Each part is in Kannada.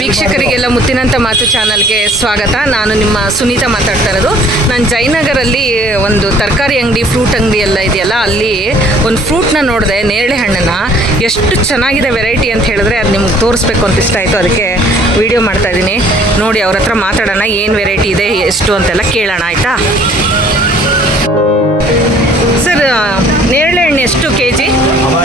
ವೀಕ್ಷಕರಿಗೆಲ್ಲ ಮುತ್ತಿನಂತ ಮಾತು ಚಾನಲ್ಗೆ ಸ್ವಾಗತ. ನಾನು ನಿಮ್ಮ ಸುನೀತಾ ಮಾತಾಡ್ತಾ ಇರೋದು. ನಾನು ಜಯನಗರಲ್ಲಿ ಒಂದು ತರಕಾರಿ ಅಂಗಡಿ, ಫ್ರೂಟ್ ಅಂಗಡಿ ಎಲ್ಲ ಇದೆಯಲ್ಲ, ಅಲ್ಲಿ ಒಂದು ಫ್ರೂಟ್ನ ನೋಡಿದೆ, ನೇರಳೆ ಹಣ್ಣನ್ನು. ಎಷ್ಟು ಚೆನ್ನಾಗಿದೆ ವೆರೈಟಿ ಅಂತ ಹೇಳಿದ್ರೆ ಅದು ನಿಮ್ಗೆ ತೋರಿಸ್ಬೇಕು ಅಂತ ಇಷ್ಟ ಆಯಿತು, ಅದಕ್ಕೆ ವಿಡಿಯೋ ಮಾಡ್ತಾಯಿದ್ದೀನಿ. ನೋಡಿ, ಅವ್ರ ಹತ್ರ ಮಾತಾಡೋಣ, ಏನು ವೆರೈಟಿ ಇದೆ, ಎಷ್ಟು ಅಂತೆಲ್ಲ ಕೇಳೋಣ, ಆಯಿತಾ? ಸರ್, ನೇರಳೆ ಹಣ್ಣು ಎಷ್ಟು ಕೆ ಜಿ?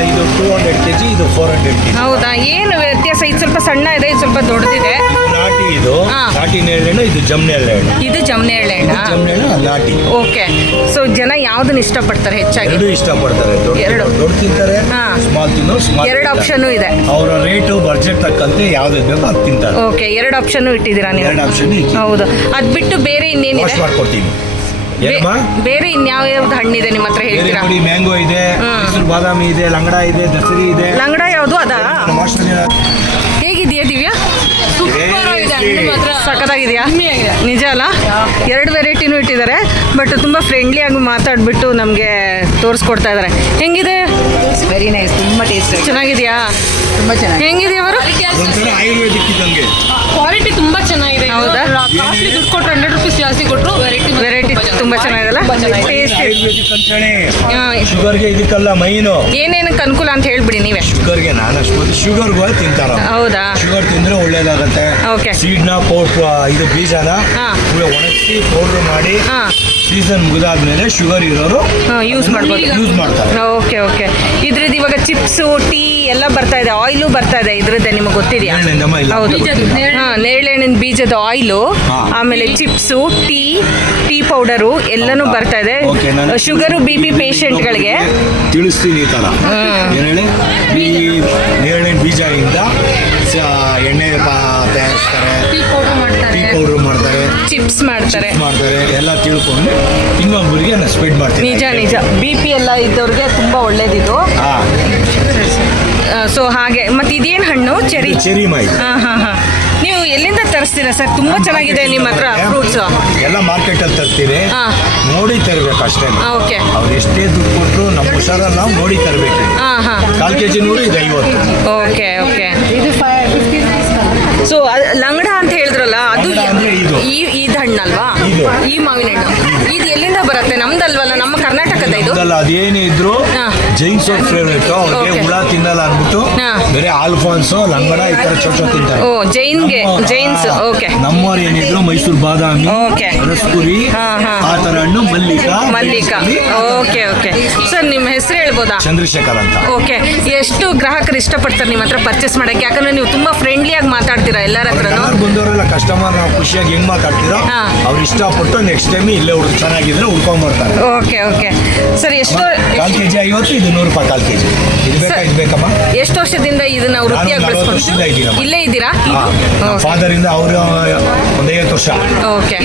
ಇದು 200 kg, ಇದು 400 kg. ಹೌದಾ? ಏನು ವ್ಯತ್ಯಾಸ? ಇದು ಸ್ವಲ್ಪ ಸಣ್ಣ ಇದೆ, ಇದು ಸ್ವಲ್ಪ ದೊಡ್ಡದಿದೆ. ನಾಟಿ, ಇದು ನಾಟಿ ನೇರಳೆ ಹಣ್ಣು, ಇದು ಜಮ್ನೇರಳೆ ಹಣ್ಣು. ಇದು ಜಮ್ನೇರಳೆ ಹಣ್ಣು, ನಾಟಿ. ಓಕೆ. ಸೊ ಜನ ಯಾವ್ದನ್ನ ಇಷ್ಟಪಡ್ತಾರೆ ಹೆಚ್ಚಾಗಿ? ಎರಡು ಇಷ್ಟಪಡ್ತಾರೆ, ದೊಡ್ಡ ತಿಂತಾರೆ, ಸ್ಮಾಲ್ ತಿನ್ನೋ, ಎರಡು ಆಪ್ಷನ್ ಇದೆ. ಅವರ ರೇಟು ಬಡ್ಜೆಟ್ ತಕ್ಕಂತೆ ಯಾವ್ದು ಬೇಕೋ ಅದು ತಿಂತಾರೆ. ಓಕೆ, ಎರಡು ಆಪ್ಷನ್ ಇಟ್ಟಿದ್ದೀರಾ ನೀವು? ಎರಡು ಆಪ್ಷನ್. ಹೌದು. ಅದ್ ಬಿಟ್ಟು ಬೇರೆ ಇನ್ನೇನಿದೆ? ಮಾಡ್ಕೊಡ್ತೀನಿ. ಬೇರೆ ಇನ್ಯಾವ ಯಾವ್ದು ಹಣ್ಣಿದೆ ನಿಮ್ಮ ಹತ್ರ, ಹೇಳ್ತೀರಾ? ಮ್ಯಾಂಗೋ ಇದೆ, ಮೈಸೂರು ಬಾದಾಮಿ ಇದೆ, ಲಂಗಡ ಇದೆ, ದಸರಿ ಇದೆ. ಲಂಗಡ ಯಾವುದು? ಅದಾ? ಹೇಗಿದೆಯಾ ದಿವ್ಯಾ? ಸಖತ್ತಾಗಿದೆಯಾ? ನಿಜ ಅಲ್ಲ? ಎರಡು ವೆರೈಟಿನೂ ಇಟ್ಟಿದ್ದಾರೆ, ಬಟ್ ತುಂಬ ಫ್ರೆಂಡ್ಲಿ ಆಗಿ ಮಾತಾಡ್ಬಿಟ್ಟು ನಮಗೆ ತೋರಿಸ್ಕೊಡ್ತಾ ಇದ್ದಾರೆ. ಹೆಂಗಿದೆ? ವೆರಿ ನೈಸ್, ತುಂಬ ಟೇಸ್ಟ್. ಚೆನ್ನಾಗಿದೆಯಾ? ತುಂಬ ಚೆನ್ನಾಗಿ. ಹೆಂಗಿದೆ ಅವರು? ಆಯುರ್ವೇದಿಕ್ ಇದ್ದಂಗೆ ಕ್ವಾಲಿಟಿ ತುಂಬಾ ಚೆನ್ನಾಗಿದೆ. ಹೌದಾ? ಕಾಸ್ಟ್ಲಿ ದುಡ್ಡು ಕೊಟ್ಟು 100 ರೂಪೀಸ್ ಜಾಸ್ತಿ ಕೊಟ್ಟರು ವೆರೈಟಿ ತುಂಬಾ ಚೆನ್ನಾಗಿದಲ್ಲ. ಶುಗರ್ಗೆ ಇದಕ್ಕಲ್ಲ ಮೈನು. ಏನೇನಕ್ಕೆ ಅನುಕೂಲ ಅಂತ ಹೇಳ್ಬಿಡಿ ನೀವೇ. ಶುಗರ್ಗೆ ನಾನು ಅಷ್ಟು ಶುಗರ್ಗೂ ತಿಂತಾರ. ಹೌದಾ? ಶುಗರ್ ತಿಂದ್ರೆ ಒಳ್ಳೇದಾಗತ್ತೆ. ಸೀಡ್ನ ಇದು ಬೀಜನ ಒಣಗಿಸಿ ಪೌಡರ್ ಮಾಡಿ ಸೀಸನ್ ಮುಗಿದಾದ್ಮೇಲೆ ಶುಗರ್ ಇರೋರು ಯೂಸ್ ಮಾಡ್ತಾರೆ. Okay okay. ಇದ್ರದ್ದು ಇವಾಗ ಚಿಪ್ಸು, ಟೀ ಎಲ್ಲ ಬರ್ತಾ ಇದೆ, ಆಯಿಲು ಬರ್ತಾ ಇದೆ. ಇದ್ರದ್ದೇ ನಿಮಗೆ ಗೊತ್ತಿದೆಯಾ? ಹೌದು. ನೇರಳೆ ಹಣ್ಣಿನ ಬೀಜದ ಆಯಿಲು, ಆಮೇಲೆ ಚಿಪ್ಸು, ಟೀ ಪೌಡರು ಎಲ್ಲನೂ ಬರ್ತಾ ಇದೆ. ಶುಗರು, BP ಪೇಷಂಟ್ಗಳಿಗೆ ತಿಳಿಸ್ತೀನಿ. ಈ ತರ ನೇರಳೆ ಬೀಜದಿಂದ ಎಣ್ಣೆ ತಯಾರಿಸ್ತಾರೆ, ಟೀ ಪೌಡರ್ ಮಾಡ್ತಾರೆ, ಚಿಪ್ಸ್ ಮಾಡ್ತಾರೆ, ಎಲ್ಲ ತಿಳ್ಕೊಂಡು ಇನ್ನೊಬ್ಬರಿಗೆ ಸ್ಪ್ರೆಡ್ ಮಾಡ್ತೀನಿ. ನಿಜ. BP ಎಲ್ಲ ಇದ್ದವ್ರಿಗೆ ತುಂಬಾ ಒಳ್ಳೇದಿದು. ಸೊ ಹಾಗೆ. ಮತ್ತೆ ಇದೇನು ಹಣ್ಣು? ಚೆರಿ ಮೈ. ನೀವು ಎಲ್ಲಿಂದ ತರಿಸ್ತೀರಾ ಸರ್? ತುಂಬಾ ಚೆನ್ನಾಗಿದೆ ನಿಮ್ಮ ಹತ್ರ ಫ್ರೂಟ್ಸ್. ಎಲ್ಲ ಮಾರ್ಕೆಟ್ ಅಲ್ಲಿ ತರ್ತೀರಿ, ನೋಡಿ ತರಬೇಕು ಅಷ್ಟೇ. ಓಕೆ. ಅವ್ರು ಎಷ್ಟೇ ದುಡ್ಡು ಕೊಟ್ಟರು ನಮ್ಮ ಹುಷಾರಲ್ಲಿ ನಾವು ನೋಡಿ ತರಬೇಕು. 1/4 kg ನೂರು, ಇದು 50. Okay okay. ಸೊ ಲಂಗಡ ಅಂತ ಹೇಳಿದ್ರಲ್ಲ, ಅದು ಈ ಹಣ್ಣಲ್ವಾ? ಈ ಮಾವಿನ ಹಣ್ಣು ಇದು ಎಲ್ಲಿಂದ ಬರುತ್ತೆ? ನಮ್ದಲ್ವಲ್ಲ, ನಮ್ಮ ಕರ್ನಾಟಕದ ಇದು. ಅದೇನೇ ಇದ್ರು ಜೈನ್ಸ್ ಫೇವ್ರೇಟ್. ಅವ್ರಿಗೆ ಹುಳ ತಿನ್ನಲ್ಲ ಅಂದ್ಬಿಟ್ಟು ಬೇರೆ ಆಲ್ಫಾನ್ಸೋ, ಲಂಗಡ ಈ ತರ ಚೋಚ ತಿಂತಾರೆ. ಓ, ಜೈನ್ಸ್. ಓಕೆ. ನಮ್ಮವ್ರು ಏನಿದ್ರು ಮೈಸೂರು ಬಾದಾಮಿ, ರಸಪುರಿ, ಆ ತರ ಹಣ್ಣು, ಮಲ್ಲಿಕಾ. Okay okay. ಸರ್, ನಿಮ್ಮ ಹೆಸರು ಹೇಳ್ಬೋದಾ? ಚಂದ್ರಶೇಖರ್ ಅಂತ. ಓಕೆ. ಎಷ್ಟು ಗ್ರಾಹಕರು ಇಷ್ಟಪಡ್ತಾರೆ ನಿಮ್ಮ ಹತ್ರ ಪರ್ಚೇಸ್ ಮಾಡಕ್ಕೆ? ಯಾಕಂದ್ರೆ ನೀವು ತುಂಬಾ ಫ್ರೆಂಡ್ಲಿ ಆಗಿ ಮಾತಾಡ್ತೀರಾ ಎಲ್ಲರ ಹತ್ರ. ಬಂದವರೆಲ್ಲ ಕಸ್ಟಮರ್ ನಾವು ಖುಷಿಯಾಗಿ ಹೆಂಗ್ ಮಾತಾಡ್ತೀರಾ, ಅವ್ರು ಇಷ್ಟಪಟ್ಟು ನೆಕ್ಸ್ಟ್ ಟೈಮ್ ಇಲ್ಲೇ ಚೆನ್ನಾಗಿದ್ರೆ ಉಳ್ಕೊಂಡ್ಬರ್ತಾರೆ. Okay okay. ಸರ್, ಎಷ್ಟು? 1/4 kg 50, ಇದು 100 ರೂಪಾಯಿ 1/4 kg. ಇದು ಬೇಕಮ್ಮ? ಎಷ್ಟು ವರ್ಷದಿಂದ ಇದನ್ನ ವೃತ್ತಿಯಾಗಿ ಬೆಳೆಸ್ಕೊಂಡು ಇಲ್ಲೇ ಇದ್ದೀರಾ? ಫಾದರ್ ಇಂದ ಅವರು ಒಂದು 50 ವರ್ಷ. ಓಕೆ.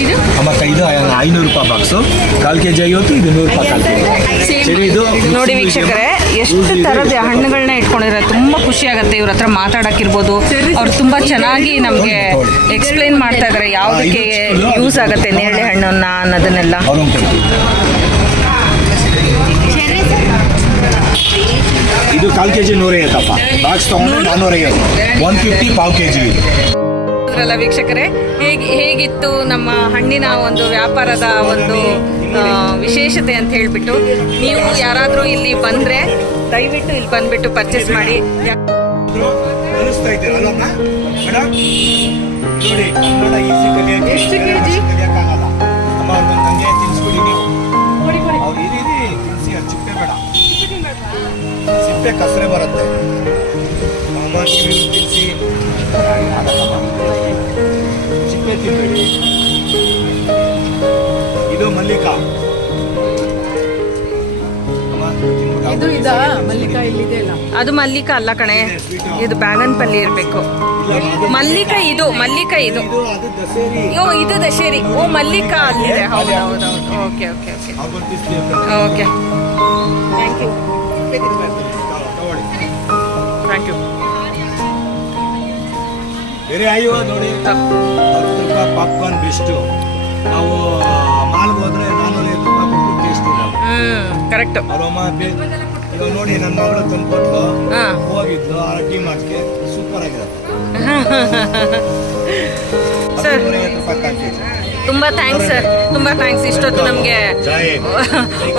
ಮತ್ತೆ ಇದು 500 ರೂಪಾಯಿ ಬಾಕ್ಸು, 1/4 kg 50, ಇದು 100 ರೂಪಾಯಿ 1/4 kg. ಇದು ನೋಡಿ ವೀಕ್ಷಕರೇ, ಎಷ್ಟು ತರದ ಹಣ್ಣುಗಳನ್ನ ಇಟ್ಕೊಂಡಿದ್ದಾರೆ. ತುಂಬಾ ಖುಷಿ ಆಗುತ್ತೆ ಇವ್ರ ಹತ್ರ ಮಾತಾಡಕ್ಕಿರ್ಬೋದು. ಅವ್ರು ತುಂಬಾ ಚೆನ್ನಾಗಿ ನಮ್ಗೆ ಎಕ್ಸ್ಪ್ಲೈನ್ ಮಾಡ್ತಾ ಇದಾರೆ ಯಾವ್ದಕ್ಕೆ ಯೂಸ್ ಆಗುತ್ತೆ ನೇರಳೆ ಹಣ್ಣನ್ನ ಅನ್ನೋದನ್ನೆಲ್ಲ. ಇದು 1/4 kg 150 ಬಾಕ್ಸ್ ತಗೊಂಡು 450, 150 ಪಾವ್ kg. ವೀಕ್ಷಕರೇ, ಹೇಗಿತ್ತು ನಮ್ಮ ಹಣ್ಣಿನ ಒಂದು ವ್ಯಾಪಾರದ ಒಂದು ವಿಶೇಷತೆ ಅಂತ ಹೇಳ್ಬಿಟ್ಟು, ನೀವು ಯಾರಾದರೂ ಇಲ್ಲಿ ಬಂದ್ರೆ ದಯವಿಟ್ಟು ಇಲ್ಲಿ ಬಂದ್ಬಿಟ್ಟು ಪರ್ಚೇಸ್ ಮಾಡಿ. ಎಷ್ಟು ಕೆಜಿ? ಸಿಪ್ಪೆ ಕಸರೆ ಬರುತ್ತೆ, ತಿನ್ಸಿ. ಸಿಪ್ಪೆ ತಿನ್ಬೇಡಿ. ಇದು ಮಲ್ಲಿಕಾ. ಅದು ಮಲ್ಲಿಕಾ ಅಲ್ಲ ಕಣೆ, ಇದು ಬ್ಯಾಗನ್ಪಲ್ಲಿ ಇರಬೇಕು. ಮಲ್ಲಿಕಾ ಇದು. ಇದು ದಶೇರಿ. ಓ, ಮಲ್ಲಿಕಾ ಅಲ್ಲಿದೆ. ಹೌದು. Okay okay okay okay. Thank you. ಬೇರೆ ನೋಡಿ, 10 ರೂಪಾಯಿ ಪಾಪ್ಕಾರ್ನ್ ಬೆಸ್ಟು. ನಾವು ಮಾಲ್ಗೆ ಹೋದ್ರೆ 450 ರೂಪಾಯಿ ಕೊಟ್ಟು ಟೇಸ್ಟ್ ಇಲ್ಲ. ಕರೆಕ್ಟ್. ಇವಾಗ ನೋಡಿ ನನ್ನ ಮಗಳು ತಂದ್ಕೊಟ್ಲು ಹಾಂ ಹೋಗಿದ್ಲು ಆ ಟೀ ಮಾಡ್ಕೆ ಸೂಪರ್ ಆಗಿರುತ್ತೆ ಸರ್ 150 ರೂಪಾಯಿ ಕಾಫಿ. ತುಂಬ ಥ್ಯಾಂಕ್ಸ್ ಸರ್, ತುಂಬ ಥ್ಯಾಂಕ್ಸ್. ಇಷ್ಟೊತ್ತು ನಮಗೆ ಜೈ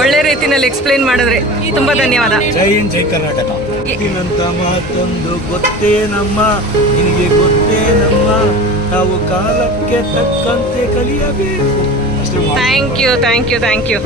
ಒಳ್ಳೆ ರೀತಿನಲ್ಲಿ ಎಕ್ಸ್ಪ್ಲೇನ್ ಮಾಡಿದ್ರಿ. ತುಂಬ ಧನ್ಯವಾದ. ಜೈ ಹಿಂದ್ ಜೈ ಕರ್ನಾಟಕ. ಅಂತ ಮಾತೊಂದು ಗೊತ್ತೇ ನಮ್ಮ, ನಿನಗೆ ಗೊತ್ತೇ ನಮ್ಮ, ನಾವು ಕಾಲಕ್ಕೆ ತಕ್ಕಂತೆ ಕಲಿಯಬೇಕು. ಅಷ್ಟೇ. Thank you thank you thank you.